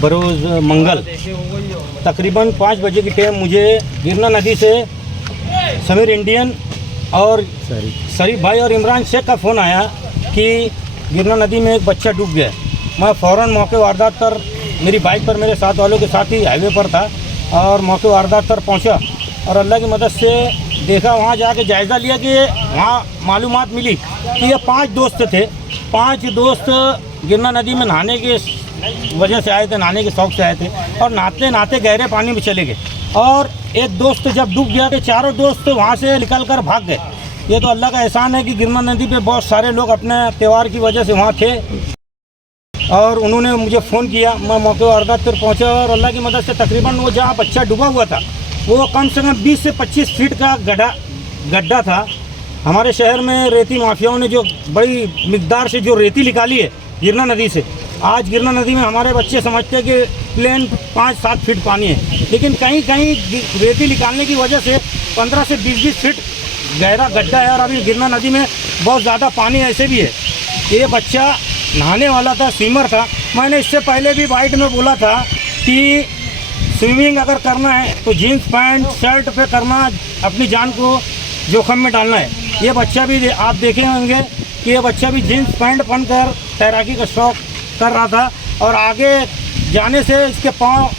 बरोज़ मंगल तकरीबन 5 बजे की टाइम मुझे गिरना नदी से समीर इंडियन और शरीफ भाई और इमरान शेख का फ़ोन आया कि गिरना नदी में एक बच्चा डूब गया। मैं फ़ौरन मौके वारदात पर मेरी बाइक पर मेरे साथ वालों के साथ ही हाईवे पर था और मौके वारदात पर पहुंचा और अल्लाह की मदद से देखा, वहां जाके जायज़ा लिया कि वहां मालूमात मिली कि ये 5 दोस्त थे। 5 दोस्त गिरना नदी में नहाने के वजह से आए थे, नहाने के शौक़ से आए थे और नहाते नहाते गहरे पानी में चले गए और एक दोस्त जब डूब गया तो चारों दोस्त वहाँ से निकल कर भाग गए। ये तो अल्लाह का एहसान है कि गिरना नदी पे बहुत सारे लोग अपने त्यौहार की वजह से वहाँ थे और उन्होंने मुझे फ़ोन किया। मैं मौके वारदात पर पहुँचा और अल्लाह की मदद से तकरीबन वो जहाँ बच्चा डूबा हुआ था वो कम से कम 20 से 25 फीट का गड्ढा था। हमारे शहर में रेती माफियाओं ने जो बड़ी मिकदार से जो रेती निकाली है गिरना नदी से, आज गिरना नदी में हमारे बच्चे समझते हैं कि प्लेन 5-7 फीट पानी है, लेकिन कहीं कहीं रेती निकालने की वजह से 15 से 20 फीट गहरा गड्ढा है और अभी गिरना नदी में बहुत ज़्यादा पानी ऐसे भी है। ये बच्चा नहाने वाला था, स्विमर था। मैंने इससे पहले भी बाइट में बोला था कि स्विमिंग अगर करना है तो जीन्स पैंट शर्ट पे करना, अपनी जान को जोखिम में डालना है। ये बच्चा भी आप देखे होंगे कि ये बच्चा भी जीन्स पैंट पहनकर तैराकी का शौक़ कर रहा था और आगे जाने से इसके पाँव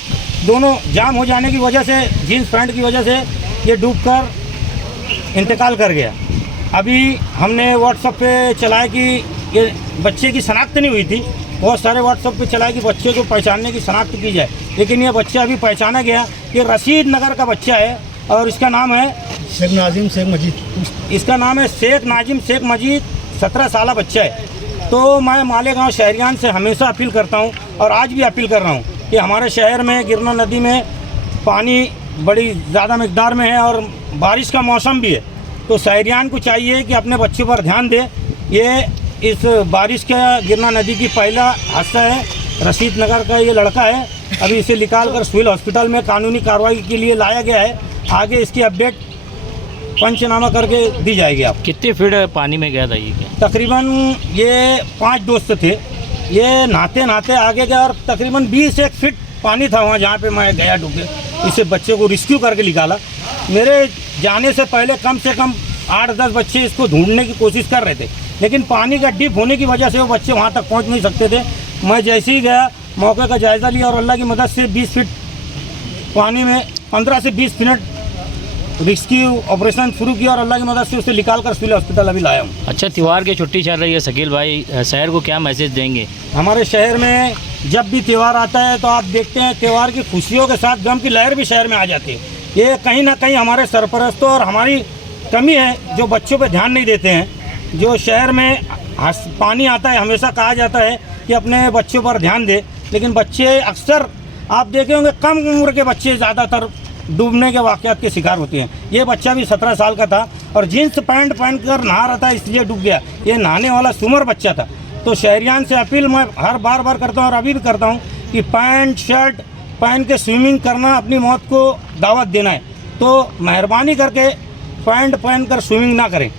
दोनों जाम हो जाने की वजह से, जीन्स पैंट की वजह से ये डूबकर इंतकाल कर गया। अभी हमने व्हाट्सएप पे चलाया कि ये बच्चे की शनाख्त नहीं हुई थी, बहुत सारे व्हाट्सएप पे चलाया कि बच्चे को पहचानने की शनाख्त की जाए, लेकिन ये बच्चा अभी पहचाना गया। ये रशीद नगर का बच्चा है और इसका नाम है शेख नाजिम शेख मजीद। इसका नाम है शेख नाजिम शेख मजीद। 17 साल बच्चा है। तो मैं मालेगांव शहरियान से हमेशा अपील करता हूं और आज भी अपील कर रहा हूं कि हमारे शहर में गिरना नदी में पानी बड़ी ज़्यादा मिकदार में है और बारिश का मौसम भी है, तो शहरियान को चाहिए कि अपने बच्चों पर ध्यान दे। ये इस बारिश का गिरना नदी की पहला हादसा है। रशीद नगर का ये लड़का है, अभी इसे निकाल कर सिविल हॉस्पिटल में कानूनी कार्रवाई के लिए लाया गया है। आगे इसकी अपडेट पंचनामा करके दी जाएगी। आप कितने फीट पानी में गया था ये? तकरीबन ये 5 दोस्त थे, ये नहाते नहाते आगे गया और तकरीबन 20-1 फीट पानी था वहाँ जहाँ पे मैं गया डूबे। इसे बच्चे को रेस्क्यू करके निकाला। मेरे जाने से पहले कम से कम 8-10 बच्चे इसको ढूंढने की कोशिश कर रहे थे, लेकिन पानी का डीप होने की वजह से वो बच्चे वहाँ तक पहुँच नहीं सकते थे। मैं जैसे ही गया मौके का जायज़ा लिया और अल्लाह की मदद से 20 फीट पानी में 15 से 20 मिनट रेस्क्यू ऑपरेशन शुरू किया और अल्लाह की मदद से उसे निकाल कर सिविल हॉस्पिटल अभी लाया हूँ। अच्छा, त्यौहार की छुट्टी चल रही है, शकील भाई शहर को क्या मैसेज देंगे? हमारे शहर में जब भी त्यौहार आता है तो आप देखते हैं त्यौहार की खुशियों के साथ गम की लहर भी शहर में आ जाती है। ये कहीं ना कहीं हमारे सरपरस्तों और हमारी कमी है जो बच्चों पर ध्यान नहीं देते हैं। जो शहर में पानी आता है हमेशा कहा जाता है कि अपने बच्चों पर ध्यान दे, लेकिन बच्चे अक्सर आप देखे होंगे कम उम्र के बच्चे ज़्यादातर डूबने के वाक़यात के शिकार होते हैं। ये बच्चा भी 17 साल का था और जीन्स पैंट पहन कर नहा रहा था इसलिए डूब गया। ये नहाने वाला स्विमर बच्चा था। तो शहरियान से अपील मैं हर बार करता हूँ और अभी भी करता हूँ कि पैंट शर्ट पहन के स्विमिंग करना अपनी मौत को दावत देना है, तो मेहरबानी करके पैंट पहन कर स्विमिंग ना करें।